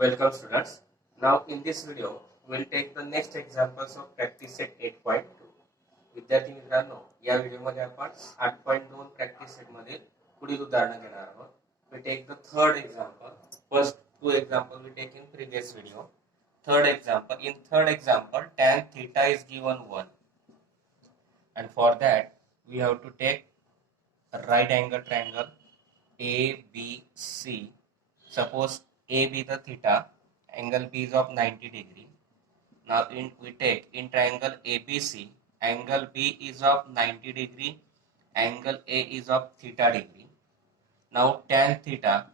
Welcome students. Now in this video we will take the next examples of practice set 8.2. विद्यार्थी मित्रांनो, या व्हिडिओमध्ये आपण 8.2 प्रॅक्टिस सेट मधील पुढील उदाहरण घेणार आहोत. We take the third example. First two examples we take in previous video. Third example. In third example, tan theta is given 1, and for that we have to take a right angle triangle ABC. Suppose A be the theta, angle B is of 90 degree. Now we take in triangle ABC, angle B is of 90 degree, angle A is of theta degree. Now tan theta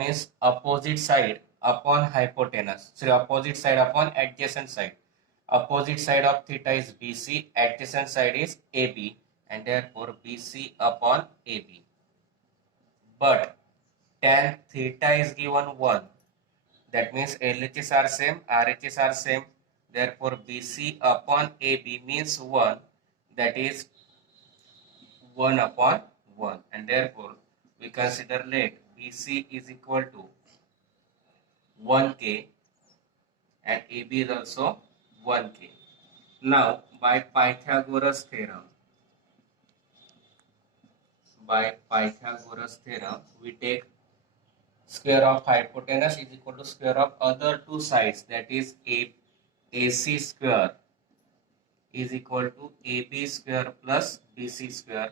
means opposite side upon hypotenuse. So opposite side upon adjacent side. Opposite side of theta is BC, adjacent side is AB, and therefore BC upon AB. But tan theta is given 1. That means LHS are same, RHS are same. Therefore, BC upon AB means 1. That is 1 upon 1. And therefore, we consider let BC is equal to 1K and AB is also 1K. Now, by Pythagoras theorem, we take square of hypotenuse is equal to square of other two sides, that is AC square is equal to AB square plus BC square.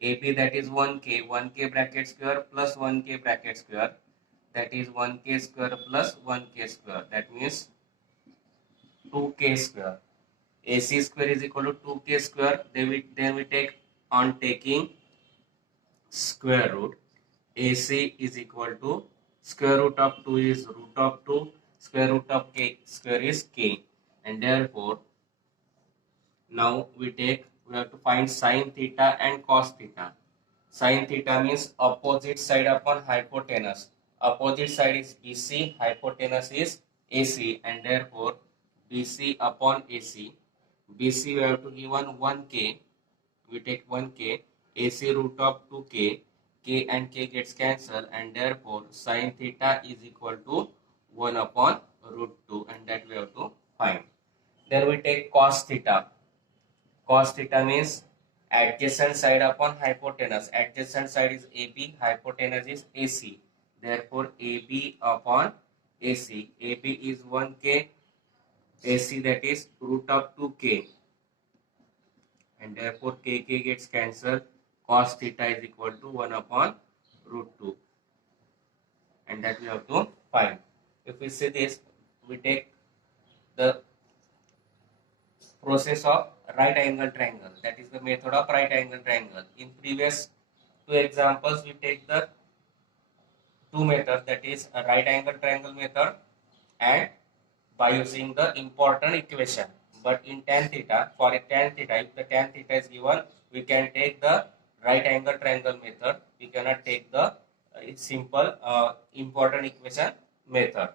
AB that is 1K bracket square plus 1K bracket square, that is 1K square plus 1K square, that means 2K square. AC square is equal to 2K square. Then we take on taking square root. AC is equal to square root of 2 is root of 2, square root of K square is K, and therefore now we have to find sin theta and cos theta. Sin theta means opposite side upon hypotenuse. Opposite side is BC, hypotenuse is AC, and therefore BC upon AC. BC we have to given 1K. We take 1K. AC root of 2K. K and K gets cancelled, and therefore sin theta is equal to 1 upon root 2, and that we have to find. Then we take cos theta. Cos theta means adjacent side upon hypotenuse. Adjacent side is AB, hypotenuse is AC. Therefore AB upon AC. AB is 1K, AC that is root of 2K, and therefore KK gets cancelled. Cos theta is equal to 1 upon root 2, and that we have to find. If we see this, we take the process of right angle triangle, that is the method of right angle triangle. In previous two examples we take the two methods, that is a right angle triangle method and by using the important equation. But in tan theta, for a tan theta, if the tan theta is given, we can take the right angle triangle method. We cannot take the simple important equation method.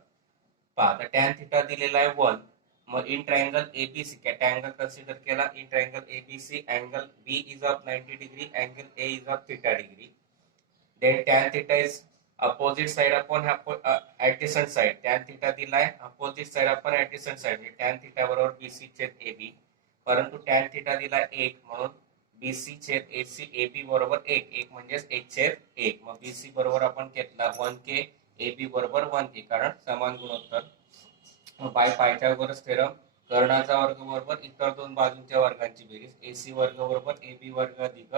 The tan theta दिलेला आहे 1. मग in triangle ABC triangle consider केला. In triangle ABC angle B is of 90 degree, angle A is of theta degree. Then tan theta is opposite side upon adjacent side. Tan theta दिला आहे opposite side upon adjacent side. tan theta बरोबर BC छेद AB. परंतु tan theta दिला 1 म्हणून BC छेद AC AB बरोबर 1 म्हणजे 1 छेद 1. मग BC बरोबर आपण घेतला 1K, AB बरोबर 1K, कारण समान गुणोत्तर. बाय पायथागोरस थेरम कर्णाचा वर्ग बरोबर इतर दोन बाजूंच्या वर्गांची बेरीज. AC वर्ग बरोबर AB वर्ग अधिक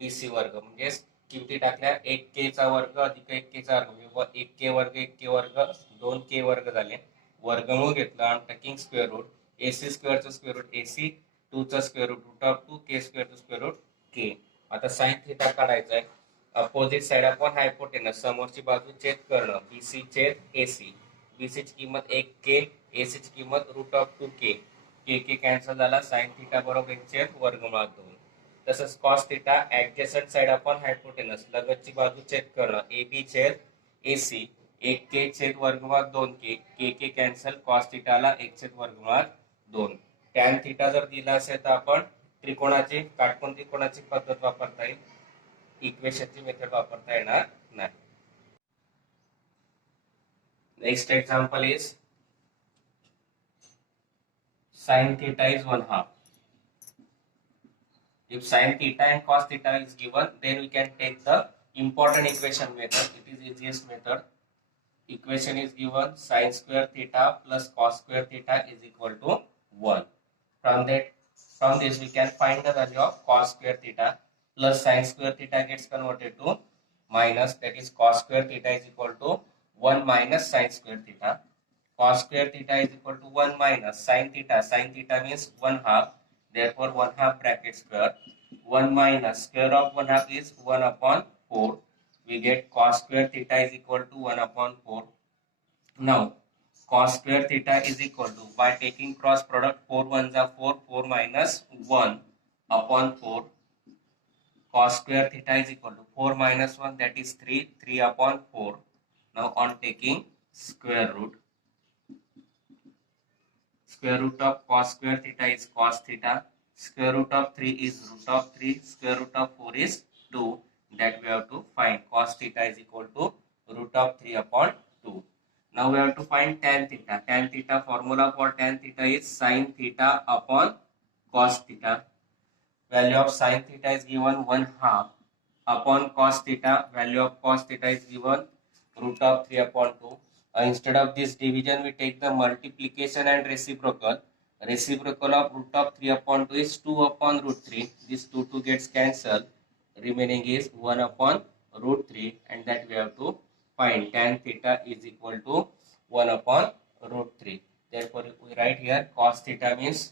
BC वर्ग, म्हणजे किमती टाकल्या 1K चा वर्ग अधिक 1K चा वर्ग, म्हणजे 1K वर्ग 1K वर्ग 2K वर्ग झाले. वर्गमूळ घेतला आणि taking square root. AC square चा स्क्वेअर रूट AC, 2 चा square root root of 2, K square चा स्क्वेअर रूट K. आता साइन थीटा काढायचा आहे. अपोजिट साइड अपॉन हायपोटेनस, समोरची बाजू छेद कर्ण, BC छेद AC. BC ची किंमत 1K, AC ची किंमत root of 2K. K cancel झाला. साइन थीटा बरोबर 1 छेद वर्गमूळ 2. तसंच cos theta adjacent side upon hypotenuse, लगतची बाजू छेद कर्ण, AB छेद AC, 1K छेद वर्गमूळ 2K. K cancel. कॉस थीटाला 1 छेद वर्गमूळ 2. टॅन थीटा जर दिला असेल तर आपण त्रिकोणाची काटकोन त्रिकोणाची पद्धत वापरता येईल, इक्वेशनची मेथड वापरता येणार नाही. Next example is sin theta is 1/2. If sin theta and cos theta is given, then we can take the important equation method. It is easiest method. Equation is given sin square theta plus cos square theta is equal to 1. From this we can find the value of cos square theta plus sin square theta gets converted to minus, that is cos square theta is equal to 1 minus sin square theta. Cos square theta is equal to 1 minus sin theta. Sin theta means 1/2. Therefore 1/2 bracket square. 1 minus square of 1/2 is 1 upon 4. We get cos square theta is equal to 1 upon 4. Now cos square theta is equal to, by taking cross product, 4 ones are 4, 4 minus 1 upon 4. Cos square theta is equal to 4 minus 1, that is 3, 3 upon 4. Now on taking square root of cos square theta is cos theta, square root of 3 is root of 3, square root of 4 is 2, that we have to find. Cos theta is equal to root of 3 upon 2. Now we have to find tan theta. Tan theta, formula for tan theta is sin theta upon cos theta. Value of sin theta is given 1/2 upon cos theta. Value of cos theta is given root of 3 upon 2. Instead of this division, we take the multiplication and reciprocal. Reciprocal of root of 3 upon 2 is 2 upon root 3. This 2 gets cancelled. Remaining is 1 upon root 3, and that we have to find. Tan theta is equal to 1 upon root 3. Therefore, we write here cos theta means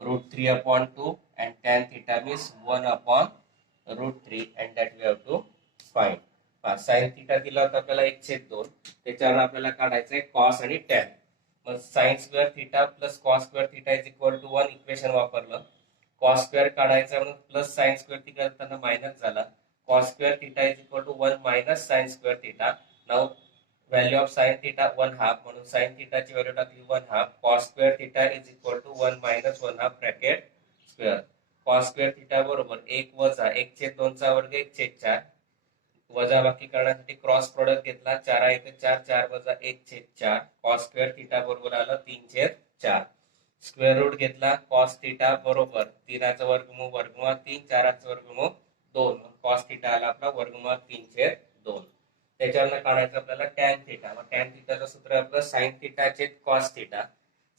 root 3 upon 2 and tan theta means 1 upon root 3, and that we have to find. Sine theta दिला होता आपल्याला 1/2, त्याच्यावर आपल्याला काढायचं आहे cos आणि tan. मग sine square theta plus cos square theta is equal to 1 equation वापरलं. कॉस स्क्वेअर काढायचा म्हणून प्लस साइन स्क्वेअर थीटा त्यांना मायनस झाला. Cos square theta is equal to 1 minus sine square theta. Now value of sine theta 1/2, म्हणून sine थीटाची value टाकली 1/2. Cos square theta is equal to 1 minus 1/2 bracket square. Cos square theta बरोबर 1 वजा 1/2 चा वर्ग 1/4. वजा बाकी करण्यासाठी क्रॉस प्रोडक्ट घेतला. 4 1 4, 4 वजा 1/4. कॉस स्क्वेअर थीटा बरोबर आलं 3/4. स्क्वेअर रूट घेतला. कॉस थीटा बरोबर 3चा वर्गमूळ वर्गमूळ 3, 4चा वर्गमूळ 2. कॉस थीटा आला आपला वर्गमूळ 3/2. त्याच्यावरनं काढायचं आपल्याला टॅन थीटा. मग टॅन थीटाचं सूत्र आपलं साइन थीटा छेद कॉस थीटा.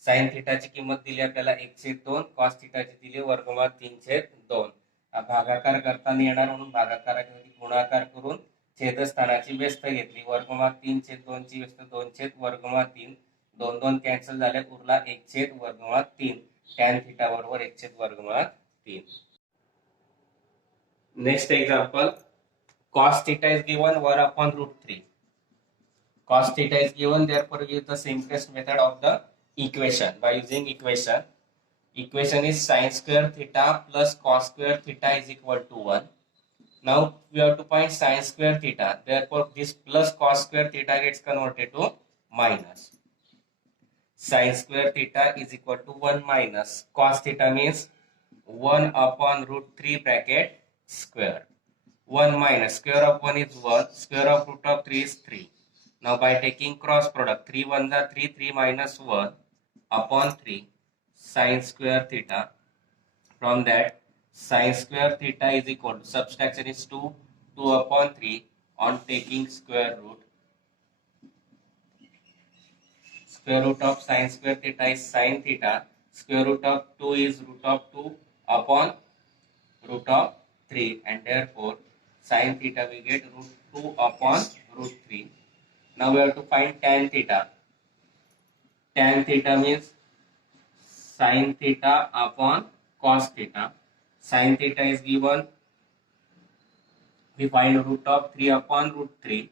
साइन थीटाची किंमत दिली आपल्याला 1/2, कॉस थीटाची दिली वर्गमूळ 3/2. भागाकार करताना येणार म्हणून भागाकाराच्या गुणाकार करून छेदस्थानाची व्यस्त घेतली. वर्गमूळ 3/2 ची व्यस्त 2/√3. 2 2 कॅन्सल झाले, उरला 1/√3. टॅन थीटा बरोबर 1/√3. Next example, cos theta is given 1 upon root 3. Cos theta is given, therefore we use the simplest method of the equation. By using equation is sin square theta plus cos square theta is equal to 1. Now we have to find sin square theta. Therefore this plus cos square theta gets converted to minus. Sin square theta is equal to 1 minus cos theta means 1 upon root 3 bracket square. 1 minus square of 1 is 1, square of root of 3 is 3. Now by taking cross product, 3 1s are 3, 3 minus 1 upon 3 sin square theta. From that, sin square theta is equal to, subtraction is 2, 2 upon 3 on taking square root. Square root of sin square theta is sin theta. Square root of 2 is root of 2 upon root of 3, and therefore sin theta we get root 2 upon root 3. Now we have to find tan theta. Tan theta means sin theta upon cos theta. Sin theta is given, we find root of 3 upon root 3.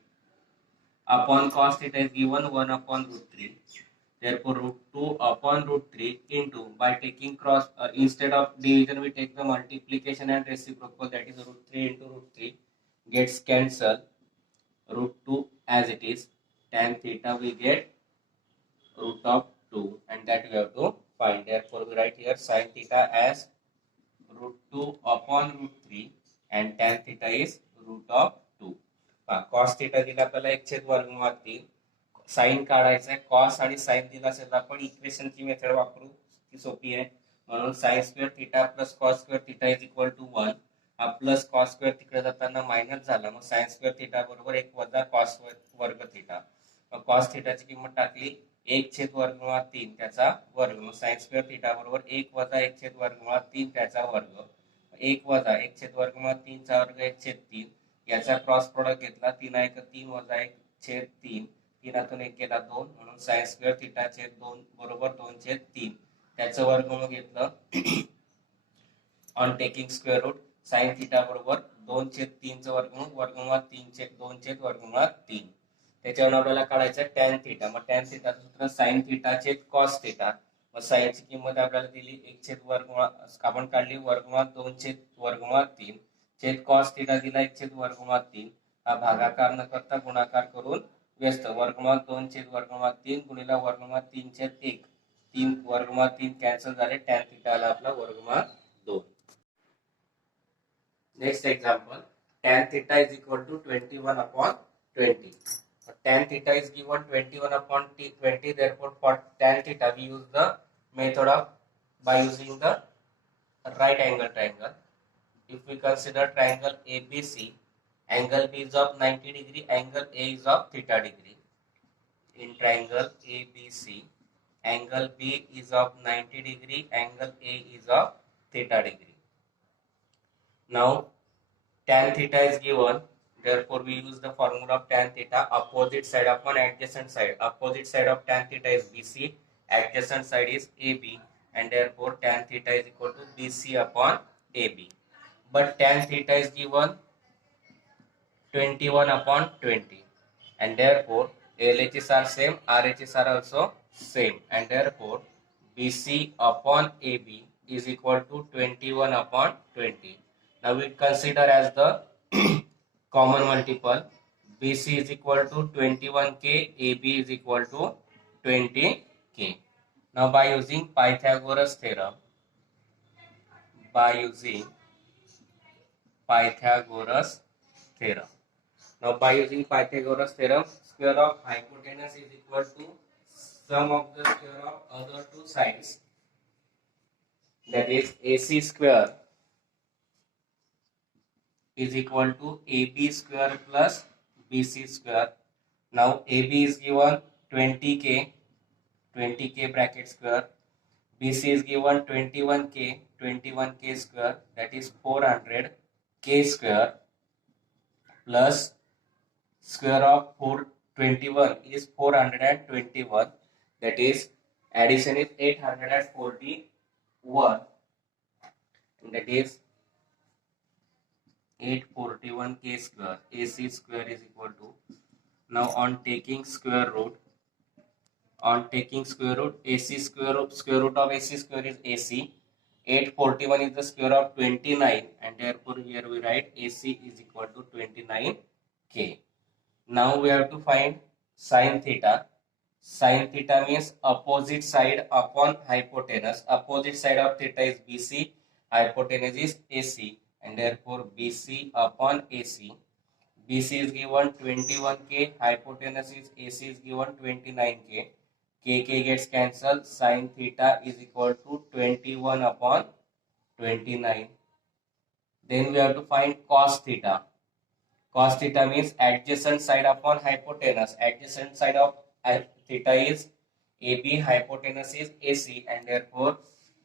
Upon cos theta is given 1 upon root 3. Therefore root 2 upon root 3 into, by taking cross, instead of division we take the multiplication and reciprocal, that is root 3 into root 3 gets cancelled. Root 2 as it is. Tan theta we get root of 2, and that we have to find. Therefore we write here sin theta as root 2 upon root 3 and tan theta is root of 2. Cos theta दिला आपल्याला 1/√3. Sign काढायचा आहे, cos आणि sign दिला असेल तर आपण इक्वेशनची method वापरू, ती सोपी आहे. म्हणून sine square theta plus cos square theta is equal to 1. हा प्लस कॉस स्क्वेअर तिकडे जाताना मायनस झाला, मग साईन स्क्वेअर थिटा बरोबर 1 वजा कॉस वर्ग थिटा. मग कॉस थिटाची किंमत टाकली 1/√3 त्याचा वर्ग, मग साईन स्क्वेअर थिटा बरोबर 1 वजा 1/√3 त्याचा वर्ग. 1 वजा 1/√3 चा वर्ग 1/3. याचा क्रॉस प्रोडक्ट घेतला, 3 वजा 1/3, 3 1 गेला 2, म्हणून साईन स्क्वेअर थिटा छेद 2 बरोबर 2/3. त्याचं वर्गमूळ घेतलं on taking square root, sine theta बरोबर 2/3 चं वर्गमूळ, वर्गमुळात 2/3. त्याच्यावर आपल्याला काढायचं टॅन थिटा. मग टॅन थिटाचं सूत्र साईन थिटा छेद कॉस थिटा. मग साईनची किंमत आपल्याला दिली 1/√, आपण काढली वर्गमुळात 2/√3 छेद कॉस थिटा दिला 1/√3. हा भागाकार न करता गुणाकार करून व्यस्त, वर्गमुळात 2/√3 गुणिला वर्गमुळात 3/1. 3 वर्गमुळात 3 कॅन्सल झाले, टॅन थिटा आला आपला वर्गमुळात 2. Next example, tan theta is equal to 21/20. Tan theta is given 21/20. Therefore, for tan theta, we use the method of by using the right angle triangle. If we consider triangle ABC, angle B is of 90 degree, angle A is of theta degree. In triangle ABC, angle B is of 90 degree, angle A is of theta degree. Now, tan theta is given. Therefore, we use the formula of tan theta. Opposite side upon adjacent side. Opposite side of tan theta is BC. Adjacent side is AB. And therefore, tan theta is equal to BC upon AB. But tan theta is given 21/20. And therefore, LHS are same, RHS are also same. And therefore, BC upon AB is equal to 21/20. Now, we consider as the common multiple. BC is equal to 21K, AB is equal to 20K. Now by using Pythagoras theorem, now by using Pythagoras theorem, square of hypotenuse is equal to sum of the square of other two sides, that is AC square is equal to AB square plus BC square. Now AB is given 20K bracket square. BC is given 21K square, that is 400K square, plus square of 421 is 421, that is addition is 841, that is 841K square. AC square is equal to, now on taking square root, AC square root of AC square is AC. 841 is the square of 29, and therefore here we write AC is equal to 29K. Now we have to find sin theta. Sin theta means opposite side upon hypotenuse. Opposite side of theta is BC, hypotenuse is AC, and therefore BC upon AC. BC is given 21K, hypotenuse is AC is given 29K. K gets cancelled. Sin theta is equal to 21/29. Then we have to find cos theta. Cos theta means adjacent side upon hypotenuse. Adjacent side of theta is AB, hypotenuse is AC, and therefore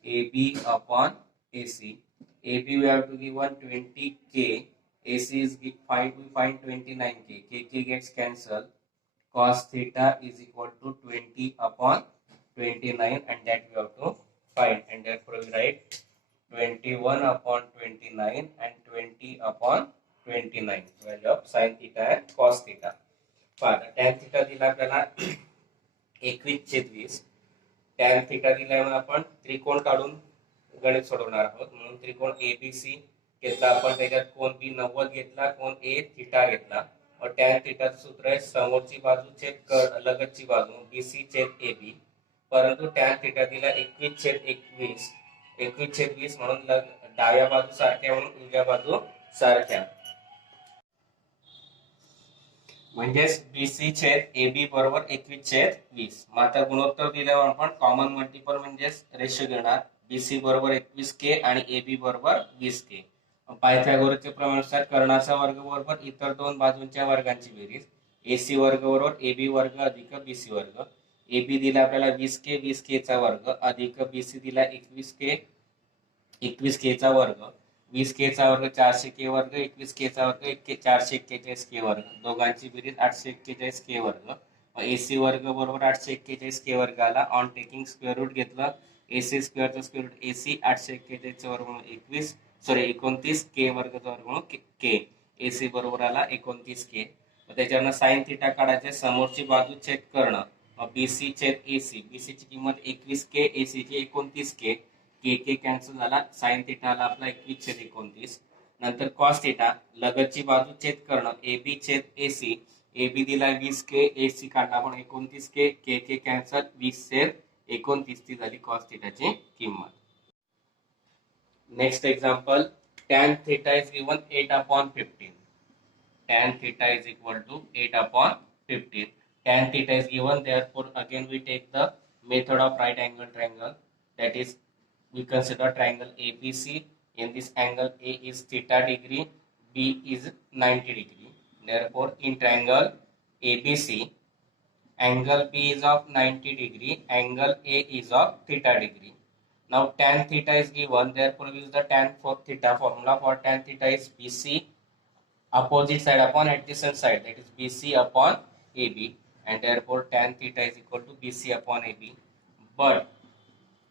AB upon AC. AB we have to give 20K. AC is we find 29K. K gets cancelled. Cos theta is equal to 20/29, and that we have to find, and therefore we write 21/29 and 20/29 value of sin theta and cos theta. Father tan theta दिला आपल्याला 21/20. tan theta दिल्यामुळे आपण त्रिकोण काढून गणित सोडवणार आहोत. म्हणून त्रिकोण ABC घेतला आपण, त्याच्यात कोण B 90 घेतला, कोण A थीटा घेतला. और tan थीटा सूत्र है समोरची बाजू छेद लगतची बाजू BC छेद AB. परंतु tan थीटा दिला 21/20 म्हणून डाव्या बाजू सारख्या म्हणून उजव्या बाजू सारख्या. म्हणजेच बीसी छेद AB बरोबर 21/20. मग आता गुणोत्तर दिल्यावर आपण कॉमन मल्टिपल म्हणजेच रेशो घेणार. बीसी बरोबर 21K आणि AB बरोबर 20K. पायथागोरसच्या प्रमाणानुसार कर्णाचा वर्ग बरोबर इतर दोन बाजूंच्या वर्गांची बेरीज. AC वर्ग बरोबर AB वर्ग अधिक BC वर्ग. AB दिला आपल्याला 20K, 20K चा वर्ग अधिक BC दिला 21K, 21K चा वर्ग. 20K चा वर्ग 400K वर्ग, 21K चा वर्ग 441K वर्ग. दोघांची बेरीज 841K वर्ग. AC वर्ग बरोबर 841K वर्ग आला. ऑन टेकिंग स्क्वेअर रूट घेतलं. AC स्क्वेअरचं स्क्वेअर रूट AC 841 चा वर्ग म्हणून 29K वर्गचा वर्ग म्हणून K. AC बरोबर आला 29K. त्याच्यावरनं साइन थिटा काढायचे. समोरची बाजू चेक करणं. BC छेद AC. BC ची किंमत 21K, AC ची 29K. K कॅन्सल झाला. साइन थिटा आला आपला 21/29. नंतर कॉस थिटा. लगतची बाजू छेद करणं. AB छेद AC. AB दिला 20K, AC काढला आपण 29K. K cancel. 20/29 ती झाली कॉस थिटाची किंमत. Next example. tan theta is given 8/15. Tan theta is equal to 8/15. Tan theta is given, therefore again we take the method of right angle triangle. That is, we consider triangle ABC. In this angle, A is theta degree, B is 90 degree. Therefore, in triangle ABC, angle B is of 90 degree, angle A is of theta degree. Now tan theta is given, therefore we use the tan for theta formula. For tan theta is BC opposite side upon adjacent side, that is BC upon AB, and therefore tan theta is equal to BC upon AB. But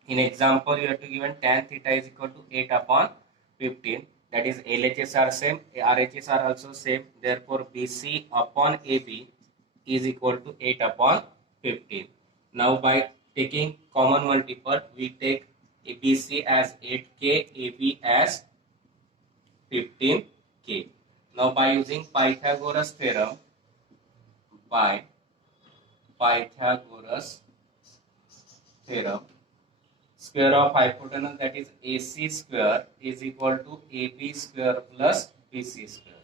in example you have to given tan theta is equal to 8/15, that is LHS are same, RHS are also same, therefore BC upon AB is equal to 8/15. Now by taking common multiple, we take BC as 8K, AB as 15K. Now by using Pythagoras theorem, square of hypotenuse, that is AC square, is equal to AB square plus BC square.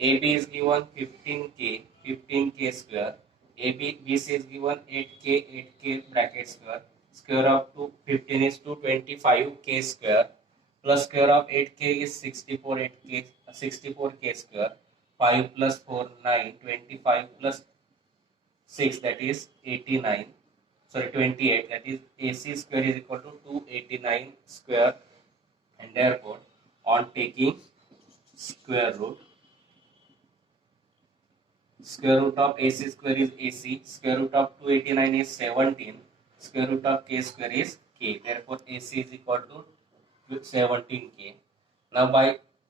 AB is given 15K square. BC is given 8K bracket square. Square of 15 is 225K square, plus square of 8K is 64K square. 5 plus 4 9, 25 plus 6, that is 28, that is AC square is equal to 289 square, and therefore on taking square root of AC square is AC, square root of 289 is 17, square root of K square is K, therefore AC is equal to 17K. Now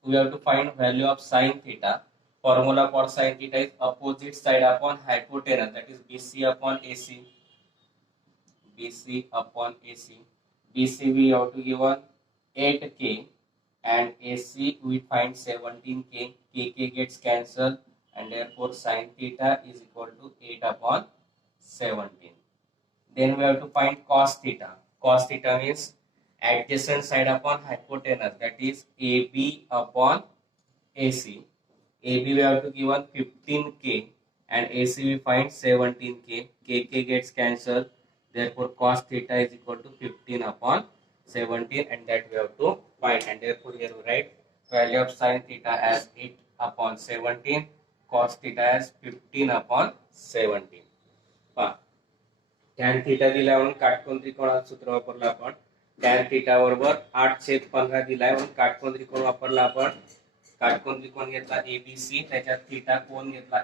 we have to find value of sin theta. Formula for sin theta is opposite side upon hypotenuse, that is BC upon AC. BC we have to give 8K, and AC we find 17K. K gets cancelled, and therefore sin theta is equal to 8/17. Then we have to find cos theta. Cos theta means adjacent side upon hypotenuse, that is AB upon AC. AB we have to give 15K, and AC we find 17K. K gets cancelled, therefore cos theta is equal to 15/17, and that we have to find. And therefore here we write value of sin theta as 8/17, cos theta as 15/17. tan theta दिला म्हणून काटकोन त्रिकोणाचं सूत्र वापरलं आपण. tan theta बरोबर 8/15 दिलाय म्हणून काटकोन त्रिकोण वापरला आपण. काटकोन त्रिकोण घेतला ABC, त्याच्यात थीटा कोन घेतला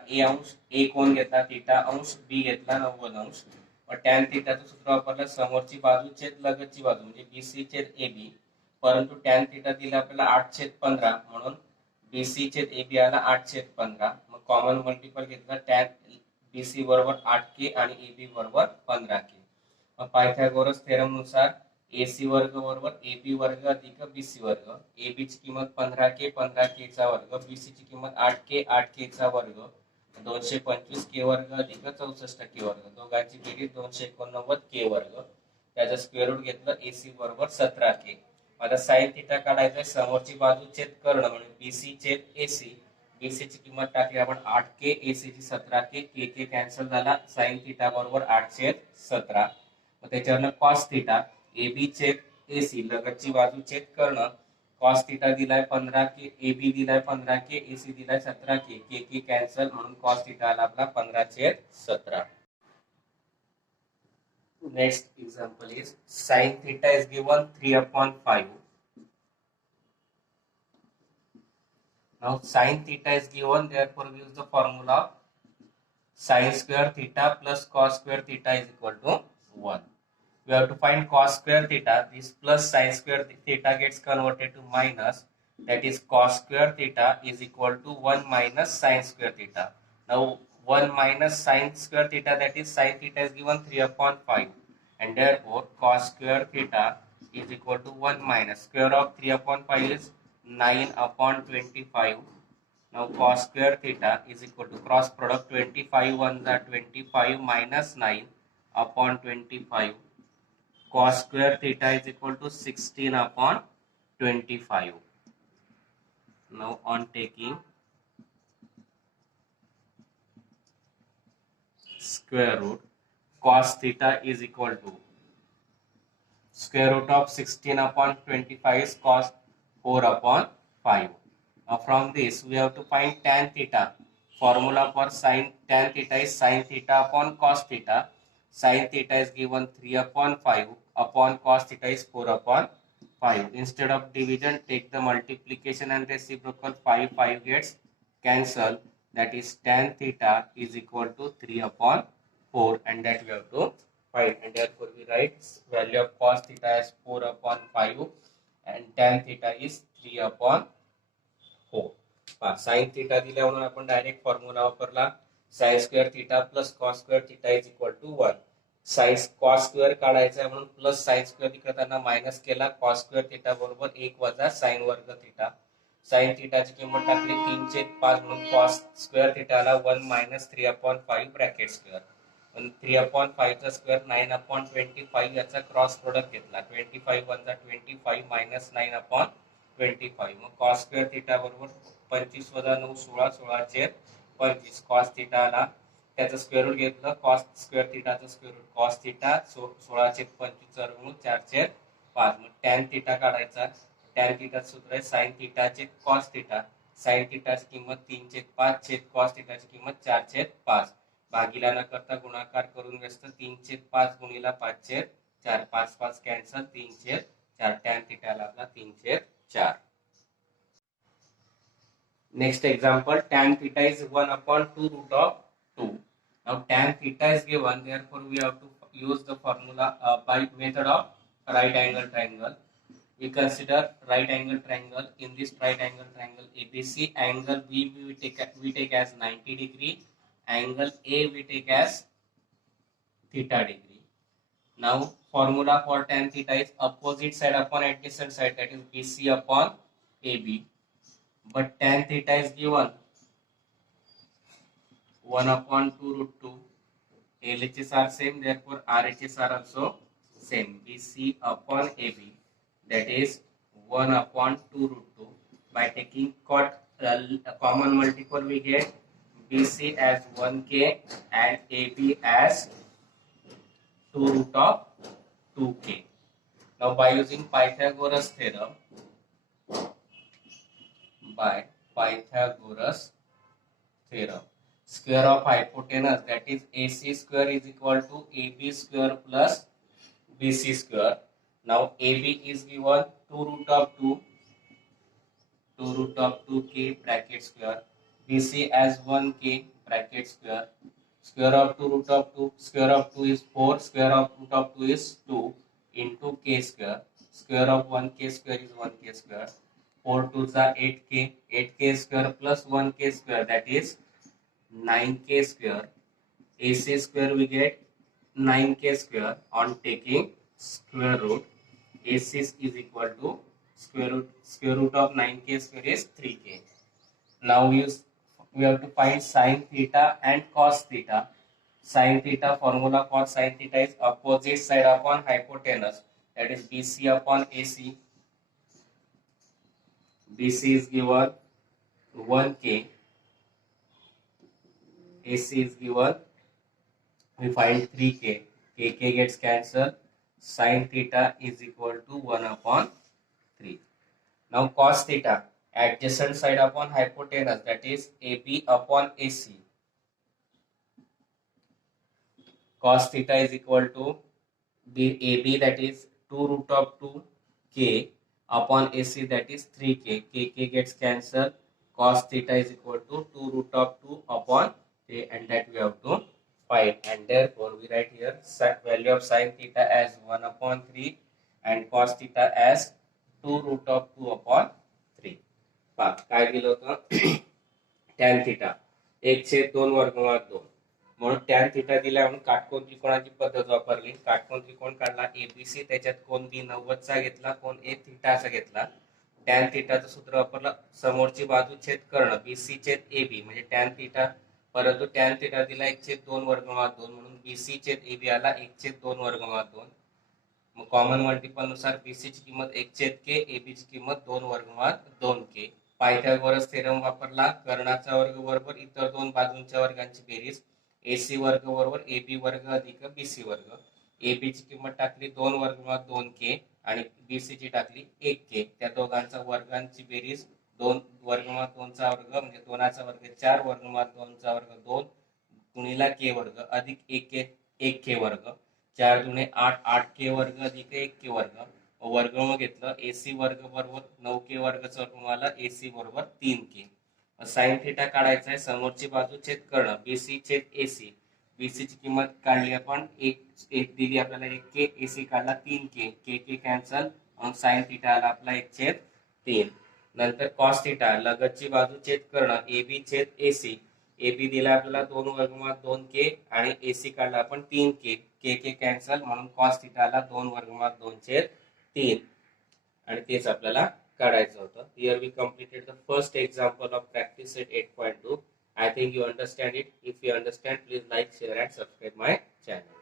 A कोन घेतला थीटा अंश, B घेतला 90 अंश. मग tan थीटाचं सूत्र वापरलं. समोरची बाजू छेद लगतची बाजू म्हणजे BC छेद AB, परंतु tan थीटा दिला आपल्याला 8/15 म्हणून BC छेद AB आला 8/15. मग कॉमन मल्टिपल घेतला. tan BC बरोबर 8K आणि AB बरोबर 15K. मग पायथागोरस थेरम नुसार AC वर्ग बरोबर AB वर्ग अधिक BC वर्ग. AB ची किंमत 15K चा वर्ग, BC ची किंमत 8K चा वर्ग, 225K वर्ग अधिक 64K वर्ग. दोघांची बेरीज 289K वर्ग. त्याचा स्क्वेअर रूट घेतलं. AC बरोबर 17K. आता साइन थिटा काढायचा. समोरची बाजू छेद करणं म्हणजे BC छेद AC. बीसी ची किंमत टाकली आपण 8K, AC ची 17K, के कॅन्सल झाला, साइन थिटा बरोबर 8/17. मग त्याच्यावरनं कॉस थिटा, AB छेद AC लगतची बाजू चेक करणं. कॉस थिटा दिलाय 15K, AB दिलाय 15K, AC दिलाय 17K, के कॅन्सल म्हणून कॉस थिटा आला आपला 15/17. Next example is sin theta is given 3/5. Now sin theta is given, therefore we use the formula sin square theta plus cos square theta is equal to 1. We have to find cos square theta. This plus sin square theta gets converted to minus. That is cos square theta is equal to 1 minus sin square theta. Now 1 minus sin square theta, that is sin theta is given 3/5. And therefore cos square theta is equal to 1 minus square of 3/5 is 9/25. Now cos square theta is equal to cross product 25 ones are 25 minus 9/25. Cos square theta is equal to 16/25. Now on taking square root, cos theta is equal to square root of 16/25 is cos 4/5. Now from this we have to find tan theta. Formula for sin tan theta is sin theta upon cos theta. Sin theta is given 3/5 upon cos theta is 4/5. Instead of division, take the multiplication and reciprocal. 5 gets cancelled. That is tan theta is equal to 3/4, and that we have to find. And therefore we write value of cos theta as 4/5 and tan theta is 3/4. Sine theta दिल्या म्हणून आपण direct formula वापरला. Sine square theta plus cos square theta is equal to 1. Sine cos square काढायचा आहे म्हणून plus sine square तिकडे minus केला. Cos square theta बरोबर 1 वजा साइन वर्ग थीटा. साइन थीटाची किंमत टाकली 3/5 म्हणून कॉस स्क्वेअर थीटाला 1 मायनस 3/5 ब्रॅकेट स्क्वेअर. 3/5 चा स्क्वेअर 9/25 याचा क्रॉस प्रोडक्ट घेतला. 25 वजा 25 मायनस 9/25. मग कॉस स्क्वेअर थीटा बरोबर 25 वजा 9 16, 16/25. कॉस थीटा आला, त्याचं स्क्वेअर रूट घेतलं. कॉस स्क्वेअर थीटाचं स्क्वेअर रूट कॉस थीटा 16/25 म्हणून 4/5. मग टॅन थीटा काढायचा. टॅन थीटाचं सूत्र आहे साइन थीटाचे कॉस थीटा. साइन थीटाची किंमत 3/5 छेद कॉस थीटाची किंमत 4/5. भागीला न करता गुणाकार करून व्यस्त. 3/5 गुणिला 5/4. 5 कॅन्सल. 3/4. टॅन थीटाला आपला 3/4. Next example, tan theta is 1/2 root of 2. Now tan theta is given, therefore we have to use the formula by method of right angle triangle. We consider right angle triangle. In this right angle triangle ABC, angle B we take as 90 degree, angle A we take as theta degree. Now formula for tan theta is opposite side upon adjacent side, that is BC upon AB. But tan theta is given 1/2 root 2. LHS are same, therefore RHS are also same. BC upon AB, that is 1/2 root 2. By taking common multiple, we get BC as 1K and AB as 2 root of 2K. Now by using Pythagoras theorem, square of hypotenuse, that is AC square is equal to AB square plus BC square. Now AB is given 2 root of 2K bracket square. BC as 1K bracket square. Square of 2 root of 2, square of 2 is 4, square of root of 2 is 2 into K square. Square of 1K square is 1K square. 4 2s are 8K. 8K square plus 1K square, that is 9K square. AC square we get 9K square. On taking square root, AC is equal to square root of 9K square is 3K. Now we have to find sin theta and cos theta. Sin theta, formula for sin theta is opposite side upon hypotenuse, that is BC upon AC. BC is given 1K AC is given. We find 3k. K gets cancelled. Sin theta is equal to 1 upon 3. Now cos theta, adjacent side upon hypotenuse, that is AB upon AC. Cos theta is equal to AB, that is 2 root of 2k upon AC, that is 3k. K gets cancelled. Cos theta is equal to 2 root of 2 upon 3, and that we have to find. And therefore we write here value of sin theta as 1 upon 3 and cos theta as 2 root of 2 upon 3. पहा काय दिलं होतं tan theta 1/2 वर्गमुळात 2 म्हणून tan theta दिला म्हणून काटकोन त्रिकोणाची पद्धत वापरली. काटकोन त्रिकोण काढला एबीसी, त्याच्यात कोन बी 90 चा घेतला, कोन ए थिटाचा घेतला. टॅन थिटाचं सूत्र वापरलं, समोरची बाजू छेद कर्ण बीसी छेद एबी म्हणजे टॅन थिटा, परंतु टॅन थिटा दिला 1/2 वर्गमुळात 2 म्हणून बीसी छेद एबी आला 1/2 वर्गमुळात 2. मग कॉमन मल्टिपल नुसार बीसी ची किंमत 1/k, एबी ची किंमत 2 वर्गमुळात 2k. पायथागोरस थेरम वापरला, कर्णाचा वर्ग बरोबर इतर दोन बाजूंच्या वर्गांची बेरीज, AC वर्ग बरोबर AB वर्ग अधिक BC वर्ग. AB ची किंमत टाकली 2 वर्गमुळात 2k आणि BC ची टाकली 1k. त्या दोघांचा वर्गांची बेरीज 2 वर्गमुळात 2 चा वर्ग म्हणजे 2 चा वर्ग 4 वर्गमुळात 2 चा वर्ग 2 गुणिला k वर्ग अधिक 1k वर्ग. 4 दुणे 8, 8k वर्ग अधिक 1k वर्ग. वर्गमूळ घेतलं, AC वर्ग बरोबर 9k वर्गचा वर्गमूळ आला AC बरोबर 3k. साइन थिटा काढायचा आहे, समोरची बाजू छेद कर्ण BC छेद AC. BC ची किंमत काढली आपण 1 दिली आपल्याला 1k, AC काढला 3k, k कॅन्सल आणि साइन थिटा आला आपला 1/3. नंतर cos थिटा, लगतची बाजू छेद कर्ण AB छेद AC. AB दिला आपल्याला 2 वर्गमुळात 2k आणि AC काढला आपण 3k, k कॅन्सल म्हणून cos थिटा आला 2 वर्गमुळात 2/3 आणि तेच आपल्याला काढायचं होतं. Here we completed the first example of practice set 8.2. I think you understand it. If you understand, please like, share and subscribe my channel.